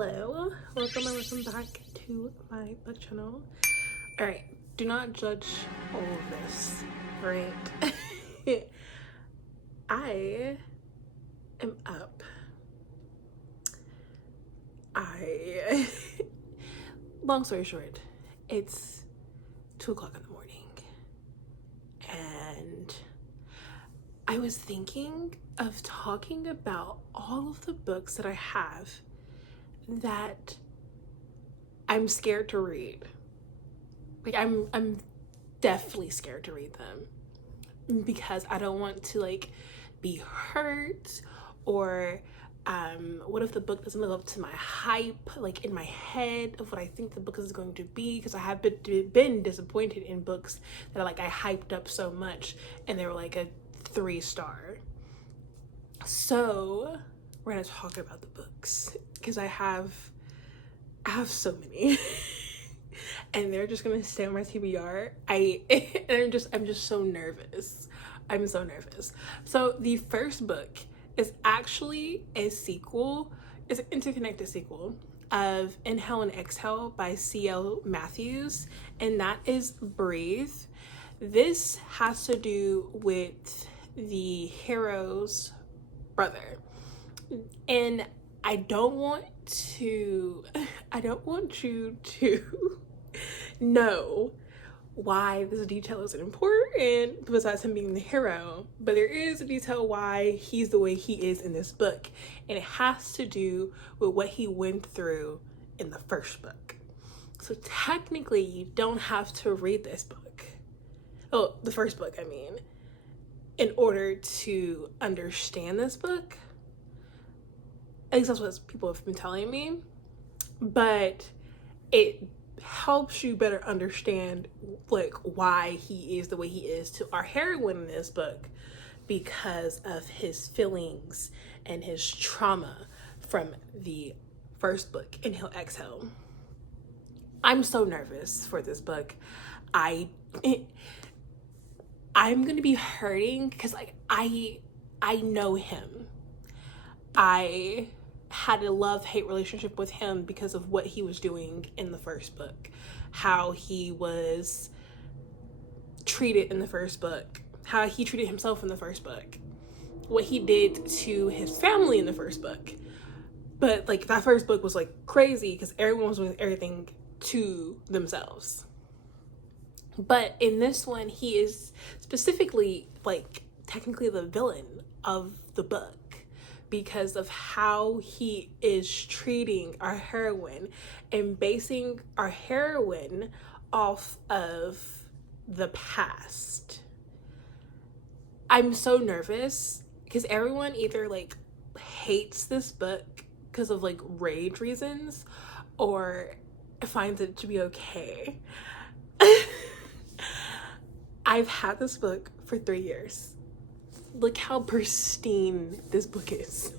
Hello, welcome and welcome back to my book channel. All right, do not judge all of this, right? I am up. Long story short, it's 2 o'clock in the morning and I was thinking of talking about all of the books that I have that I'm scared to read. Like I'm definitely scared to read them because I don't want to like be hurt, or what if the book doesn't live up to my hype, like in my head of what I think the book is going to be, because I have been disappointed in books that I hyped up so much and they were like a 3-star. So we're gonna talk about the books because I have so many and they're just gonna stay on my TBR. I'm just so nervous. I'm so nervous. So the first book is actually a sequel. It's an interconnected sequel of Inhale and Exhale by C.L. Matthews, and that is Breathe. This has to do with the hero's brother, and I don't want you to know why this detail is important besides him being the hero, but there is a detail why he's the way he is in this book, and it has to do with what he went through in the first book. So technically you don't have to read this book, the first book I mean, in order to understand this book. At least that's what people have been telling me, but it helps you better understand like why he is the way he is to our heroine in this book, because of his feelings and his trauma from the first book, Inhale Exhale. I'm so nervous for this book. I'm gonna be hurting because like I know him. I had a love-hate relationship with him because of what he was doing in the first book, how he was treated in the first book, how he treated himself in the first book, what he did to his family in the first book. But like that first book was like crazy because everyone was doing everything to themselves. But in this one, he is specifically like technically the villain of the book, because of how he is treating our heroine and basing our heroine off of the past. I'm so nervous because everyone either like hates this book because of like rage reasons or finds it to be okay. I've had this book for 3 years. Look how pristine this book is.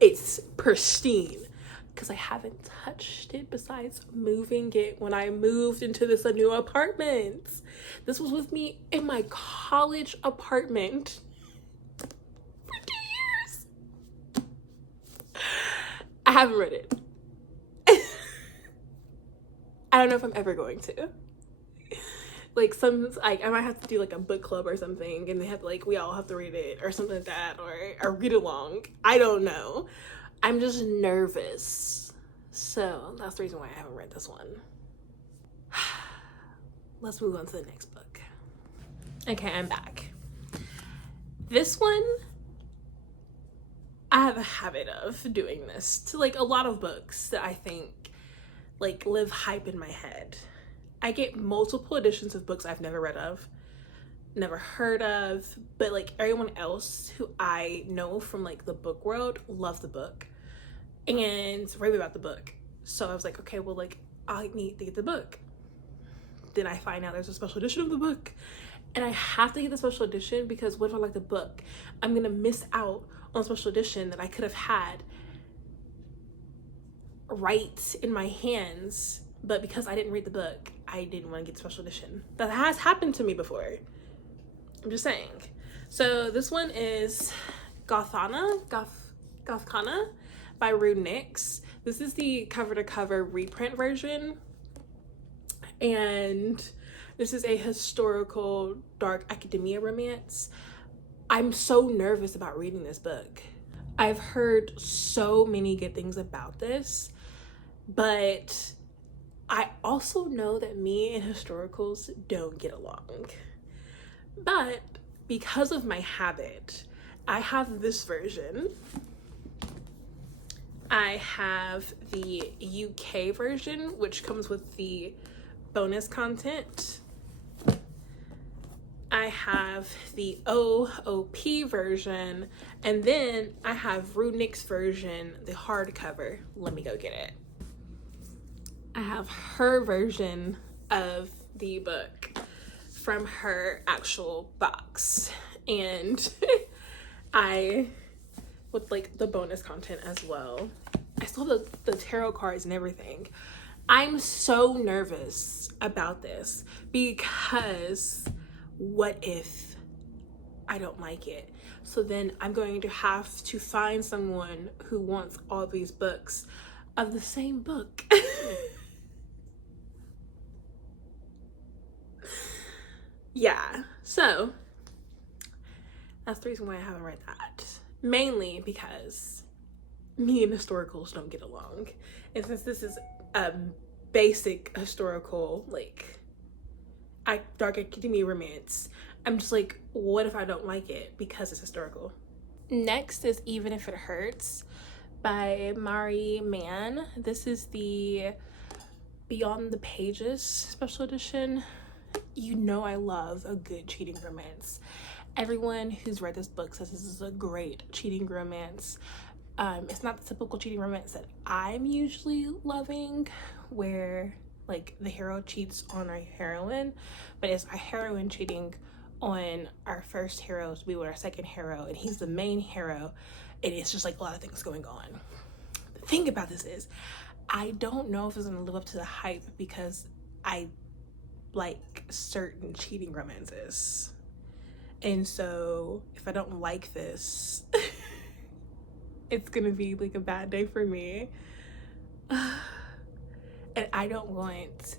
It's pristine because I haven't touched it besides moving it when I moved into this new apartment. This was with me in my college apartment for 2 years. I haven't read it. I don't know if I'm ever going to. Like I might have to do like a book club or something, and they have like we all have to read it or something like that, or a read along. I don't know. I'm just nervous. So that's the reason why I haven't read this one. Let's move on to the next book. Okay, I'm back. This one, I have a habit of doing this to like a lot of books that I think like live hype in my head. I get multiple editions of books I've never read of, never heard of, but like everyone else who I know from like the book world love the book and rave about the book. So I was like, okay, well, like I need to get the book. Then I find out there's a special edition of the book and I have to get the special edition because what if I like the book? I'm gonna miss out on a special edition that I could have had right in my hands. But because I didn't read the book, I didn't want to get the special edition. That has happened to me before. I'm just saying. So this one is Goana Goth by Rue Nix. This is the cover to cover reprint version, and this is a historical dark academia romance. I'm so nervous about reading this book. I've heard so many good things about this, but I also know that me and historicals don't get along. But because of my habit, I have this version. I have the UK version, which comes with the bonus content. I have the OOP version, and then I have Runick's version, the hardcover. Let me go get it. I have her version of the book from her actual box, and I with like the bonus content as well. I still have the tarot cards and everything. I'm so nervous about this because what if I don't like it? So then I'm going to have to find someone who wants all these books of the same book. Yeah, so that's the reason why I haven't read that. Mainly because me and historicals don't get along. And since this is a basic historical, like, dark academia romance, I'm just like, what if I don't like it because it's historical? Next is Even If It Hurts by Mari Mann. This is the Beyond the Pages special edition. You know I love a good cheating romance. Everyone who's read this book says this is a great cheating romance. It's not the typical cheating romance that I'm usually loving, where like the hero cheats on our heroine, but it's our heroine cheating on our first hero to be with our second hero, and he's the main hero, and it's just like a lot of things going on. The thing about this is, I don't know if it's gonna live up to the hype because I like certain cheating romances. And so if I don't like this, it's gonna be like a bad day for me. And I don't want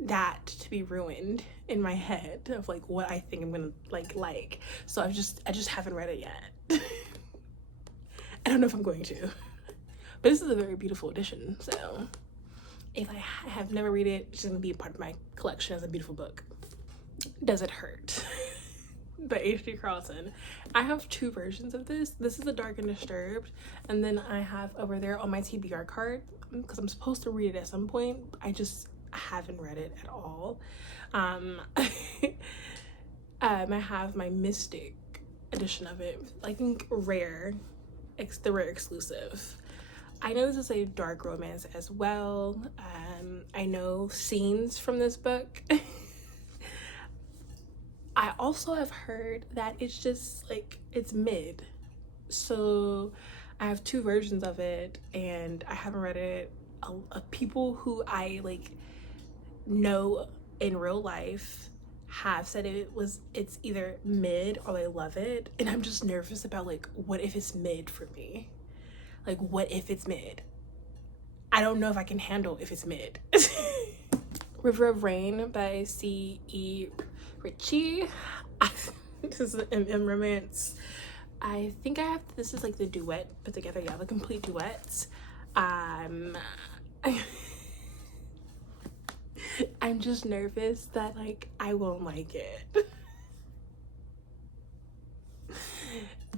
that to be ruined in my head of like what I think I'm gonna like. So I just haven't read it yet. I don't know if I'm going to. But this is a very beautiful edition, so if I have never read it, it's gonna be a part of my collection as a beautiful book. Does It Hurt? By H.D. Carlton. I have two versions of this. This is the Dark and Disturbed, and then I have over there on my TBR card, because I'm supposed to read it at some point. I just haven't read it at all. I have my Mystic edition of it. I think rare. It's the rare exclusive. I know this is a dark romance as well. I know scenes from this book. I also have heard that it's just like, it's mid. So I have two versions of it and I haven't read it. People who I like know in real life have said it's either mid or they love it. And I'm just nervous about like, what if it's mid for me? Like, what if it's mid? I don't know if I can handle if it's mid. River of Rain by C.E. Ritchie. This is an MM romance. I think this is like the duet put together. Yeah, the complete duets. I'm just nervous that like I won't like it.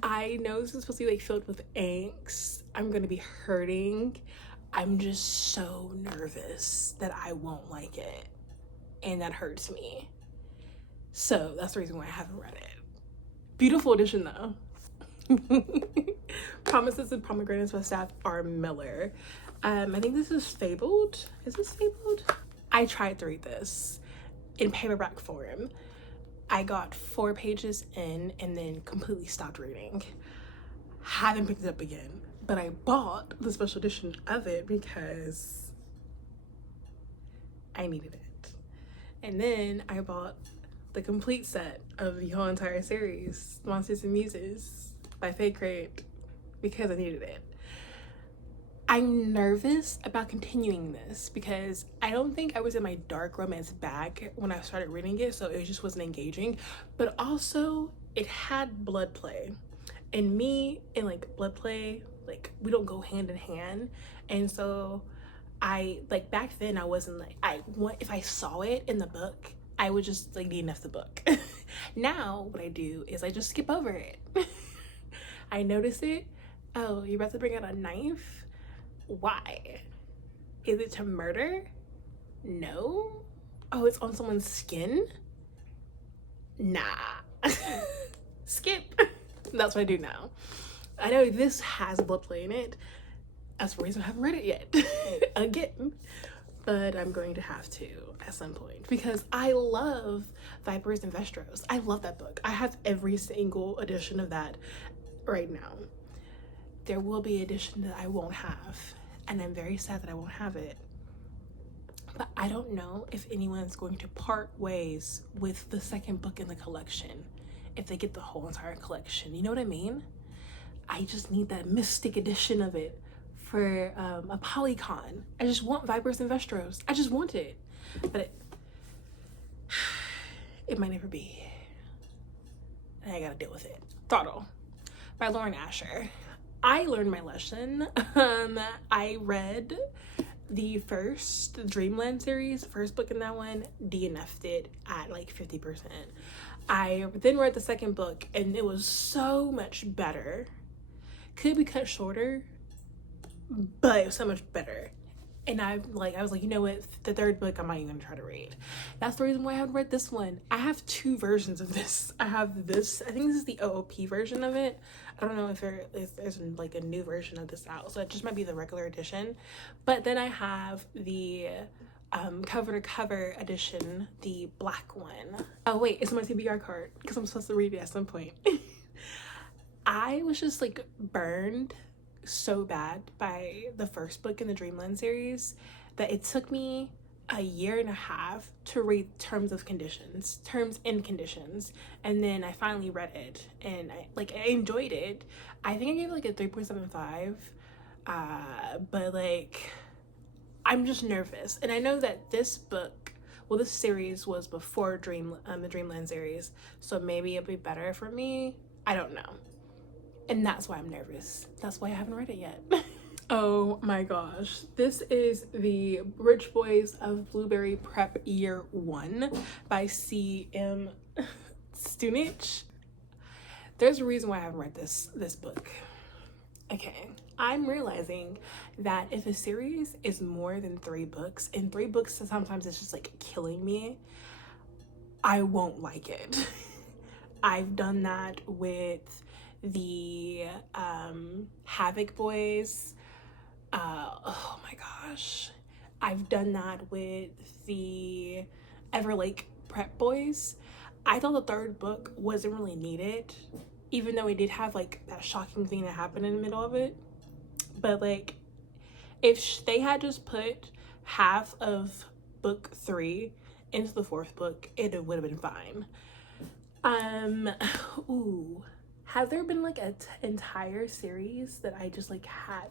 I know this is supposed to be like filled with angst. I'm gonna be hurting. I'm just so nervous that I won't like it, and that hurts me. So that's the reason why I haven't read it. Beautiful edition though. Promises and Pomegranates by Staff R. Miller. I think this is Fabled. Is this Fabled? I tried to read this in paperback form. I got 4 pages in and then completely stopped reading. Haven't picked it up again, but I bought the special edition of it because I needed it. And then I bought the complete set of the whole entire series, Monsters and Muses by Fake Crate, because I needed it. I'm nervous about continuing this because I don't think I was in my dark romance bag when I started reading it, so it just wasn't engaging. But also, it had blood play, and me and like blood play, like we don't go hand in hand. And so I like back then I wasn't like I want if I saw it in the book, I would just like DNF the book. Now what I do is I just skip over it. I notice it. Oh, you're about to bring out a knife? Why? Is it to murder? No. Oh, it's on someone's skin? Nah. Skip. That's what I do now. I know this has blood play in it. That's the reason I haven't read it yet. Again. But I'm going to have to at some point because I love Vipers and Vestros. I love that book. I have every single edition of that right now. There will be an edition that I won't have, and I'm very sad that I won't have it. But I don't know if anyone's going to part ways with the second book in the collection if they get the whole entire collection. You know what I mean? I just need that mystic edition of it for a Polycon. I just want Vipers and Vestros. I just want it. But it might never be. And I gotta deal with it. Throtle by Lauren Asher. I learned my lesson. I read the first Dreamland series, first book in that one, DNF'd it at like 50%. I then read the second book and it was so much better. Could be cut shorter, but it was so much better. And I was like, you know what, the third book I'm not even gonna try to read. That's the reason why I haven't read this one. I have two versions of this. I have this, I think this is the OOP version of it. I don't know if there's like a new version of this out, so it just might be the regular edition. But then I have the cover to cover edition, the black one. Oh wait, it's my TBR card because I'm supposed to read it at some point. I was just like burned so bad by the first book in the Dreamland series that it took me a year and a half to read Terms and Conditions, and then I finally read it and I enjoyed it. I think I gave it like a 3.75, but like I'm just nervous, and I know that this book, well, this series was before the Dreamland series, so maybe it'll be better for me. I don't know. And that's why I'm nervous. That's why I haven't read it yet. Oh my gosh. This is the Rich Boys of Blueberry Prep Year 1 by C.M. Stunich. There's a reason why I haven't read this book. Okay, I'm realizing that if a series is more than 3 books, and 3 books sometimes it's just like killing me, I won't like it. I've done that with the Havoc Boys. Oh my gosh. I've done that with the Everlake Prep Boys. I thought the third book wasn't really needed, even though it did have like that shocking thing that happened in the middle of it. But like, if they had just put half of book 3 into the 4th book, it would have been fine. Ooh. Has there been like an entire series that I just like had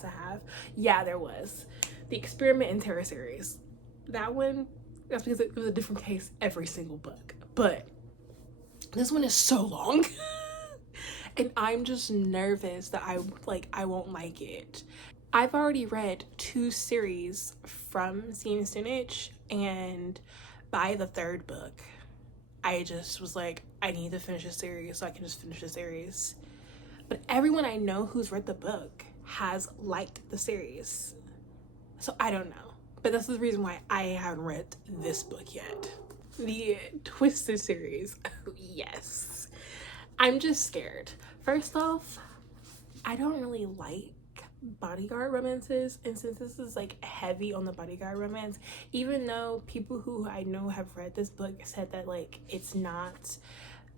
to have? Yeah, there was. The Experiment in Terror series. That one, that's because it was a different case every single book. But this one is so long. And I'm just nervous that I won't like it. I've already read 2 series from C.M. Stunich, and by the 3rd book, I just was like, I need to finish a series so I can just finish the series. But everyone I know who's read the book has liked the series. So I don't know. But that's the reason why I haven't read this book yet. The Twisted series. Yes. I'm just scared. First off, I don't really like bodyguard romances, and since this is like heavy on the bodyguard romance, even though people who I know have read this book said that like it's not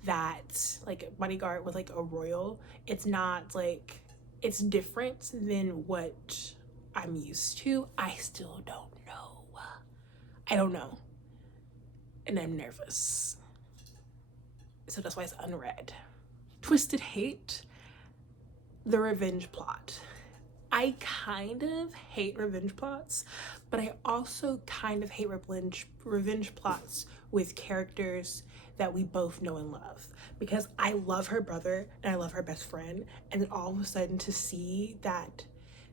that like bodyguard with like a royal, it's not like, it's different than what I'm used to. I still don't know. I don't know, and I'm nervous, so that's why it's unread. Twisted Hate, the revenge plot. I kind of hate revenge plots, but I also kind of hate revenge plots with characters that we both know and love, because I love her brother and I love her best friend, and then all of a sudden to see that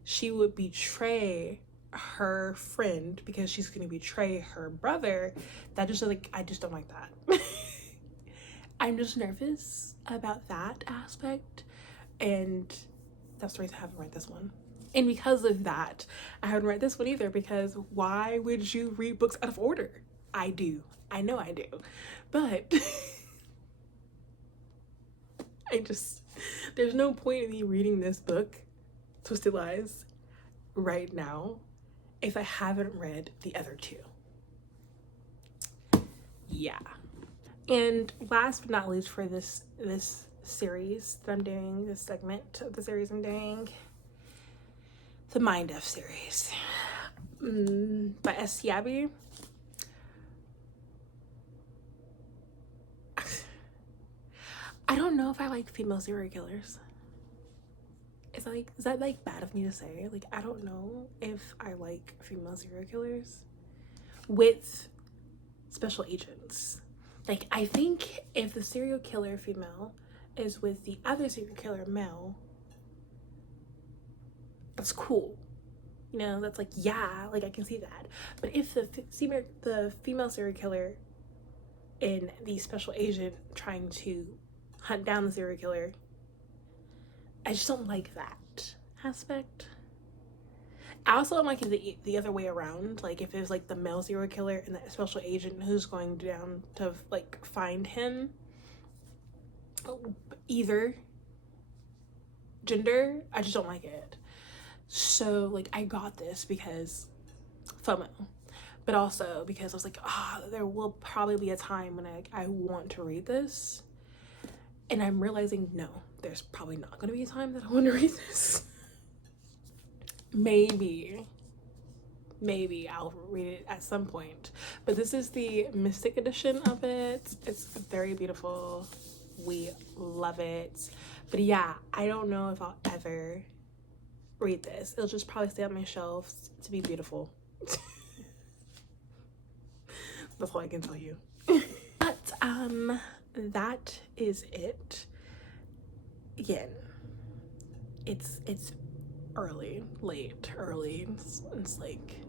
she would betray her friend because she's going to betray her brother, that just like, I just don't like that. I'm just nervous about that aspect, and that's the reason I haven't read this one. And because of that, I haven't read this one either, because why would you read books out of order? I do. I know I do. But there's no point in me reading this book, Twisted Lies, right now if I haven't read the other two. Yeah. And last but not least for this series that I'm doing, this segment of the series I'm doing, the Mind F series by S.T. Abbey. I don't know if I like female serial killers. Is that like bad of me to say? Like, I don't know if I like female serial killers with special agents. Like, I think if the serial killer female is with the other serial killer male, that's cool. You know, that's like, yeah, like I can see that. But if the female serial killer and the special agent trying to hunt down the serial killer, I just don't like that aspect. I also don't like it the other way around. Like, if it was like the male serial killer and the special agent who's going down to like find him, either gender, I just don't like it. So like, I got this because FOMO, but also because I was like, there will probably be a time when I want to read this, and I'm realizing no, there's probably not going to be a time that I want to read this. Maybe I'll read it at some point, but this is the Mystic edition of it. It's very beautiful. We love it. But yeah, I don't know if I'll ever read this. It'll just probably stay on my shelves to be beautiful. That's all I can tell you. But that is it. Again, it's early. It's like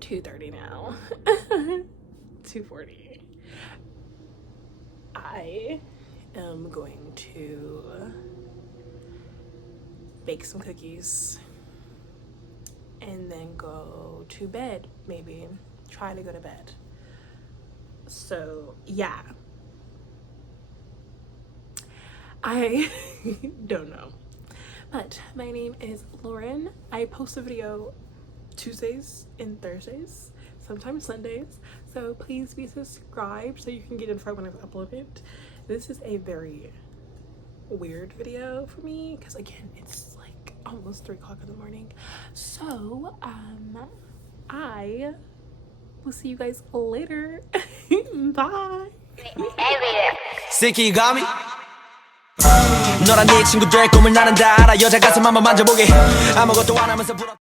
2:30 now. 2:40. I am going to bake some cookies and then go to bed, maybe try to go to bed. So yeah, I don't know, but my name is Lauren. I post a video Tuesdays and Thursdays, sometimes Sundays, so please be subscribed so you can get notified when I upload it. This is a very weird video for me because, again, it's like almost 3 o'clock in the morning. So I will see you guys later. Bye. 새끼감이 너란 네 친구들 꿈을 나는 다 알아 여자 가슴 한번 만져보게 아무것도 안 하면서